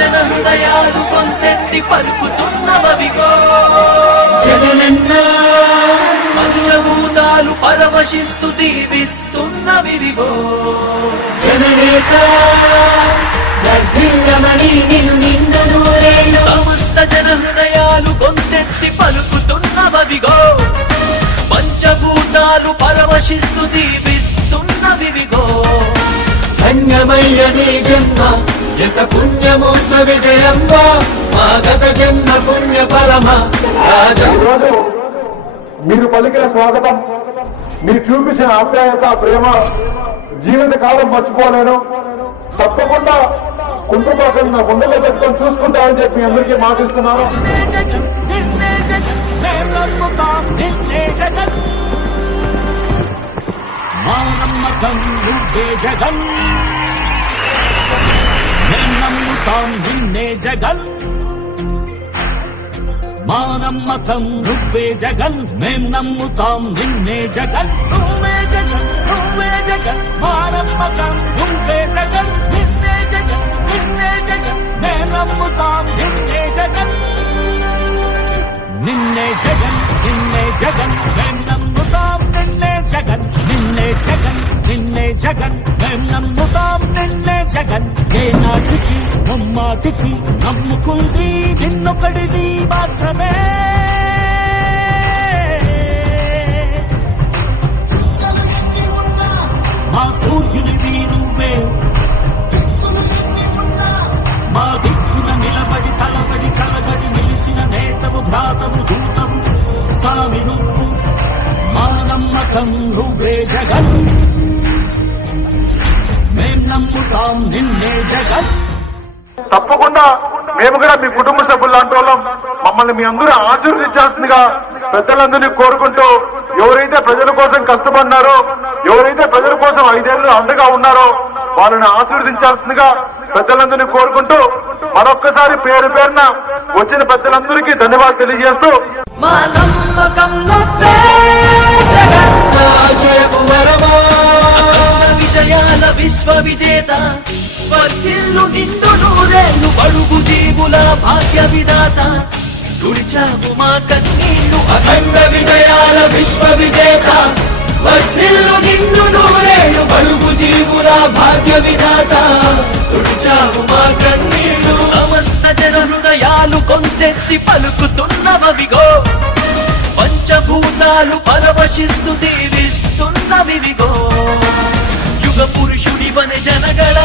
జన హృదయాలు కొంతెత్తి పలుకుతున్నవిగో జగనన్నా పంచభూతాలు పరవశిస్తూ దీవిస్తున్నవిగో జననేత సమస్త జన హృదయాలు కొంతెత్తి పలుకుతున్నవిగో పంచభూతాలు పరవశిస్తూ దీవిస్తున్నవిగో ధన్యమయ్య నీ జన్మ యత పుణ్యమూర్త విజయమ్మ మా గత జన్మ పుణ్య ఫలమ మీరు పలికిన స్వాగతం మీరు చూపించిన ఆప్యాయత ప్రేమ జీవిత కాలం మర్చిపోలేను తప్పకుండా కుంటుపక్కన నా గుండెలో పెట్టుకొని చూసుకుంటామని చెప్పి అందరికీ మాటిస్తున్నాను నమ్మకం నువ్వే జగన్ మేం నమ్ముతాం నిన్నే జగన్ మా నమ్మకం నువ్వే జగన్ మేం నమ్ముతాం నిన్నే జగన్ నువ్వే జగన్ నువ్వే జగన్ మా నమ్మకం నువ్వే జగన్ నిన్నే జగన్ నిన్నే జగన్ మేం నమ్ముతాం నిన్నే జగన్ నిన్నే జగన్ నిన్నే జగన్ మేం నమ్ముతాం నిన్నే జగన్ నిన్నే జగన్ నిన్నే జగన్ మేం నమ్ముతాం నిన్నే జగన్ ఏ నాటికి నమ్మాటికి నమ్ముకుంది నిన్నొకడిది మాత్రమే మా సూర్యునివి నువ్వే మా దిక్కున నిలబడి తలబడి కలబడి నిలిచిన నేతవు భ్రాతవు దూతవు స్వామి నువ్వు మా నమ్మకం నువ్వే జగన్ మేం నమ్ముతాం నిన్నే జగన్ తప్పకుండా మేము కూడా మీ కుటుంబ సభ్యులు లాంటి వాళ్ళం మమ్మల్ని మీ అందరూ ఆశీర్వదించాల్సిందిగా పెద్దలందరినీ కోరుకుంటూ ఎవరైతే ప్రజల కోసం కష్టపడినారో ఎవరైతే ప్రజల కోసం 5 ఏళ్ళు అండగా ఉన్నారో వాళ్ళని ఆశీర్వదించాల్సిందిగా పెద్దలందరినీ కోరుకుంటూ మరొక్కసారి పేరు పేరున వచ్చిన పెద్దలందరికీ ధన్యవాదాలు తెలియజేస్తూ మా నమ్మకం నువ్వే విజయాల విశ్వ విజేత వర్ధిల్లు నిండు నూరేళ్లు బడుగు జీవుల భాగ్య విధాత తుడిచావు మా కన్నీళ్లు అఖండ విజయాల విశ్వ విజేత వర్ధిల్లు నిండు నూరేళ్లు బడుగు జీవుల భాగ్య విధాత తుడిచావు మా కన్నీళ్లు సమస్త జన హృదయాలు కొంతెత్తి పలుకుతున్నవిగో పంచభూతాలు పరవశిస్తూ దీవిస్తున్నవిగో యుగ పురుషుడివని జనగళ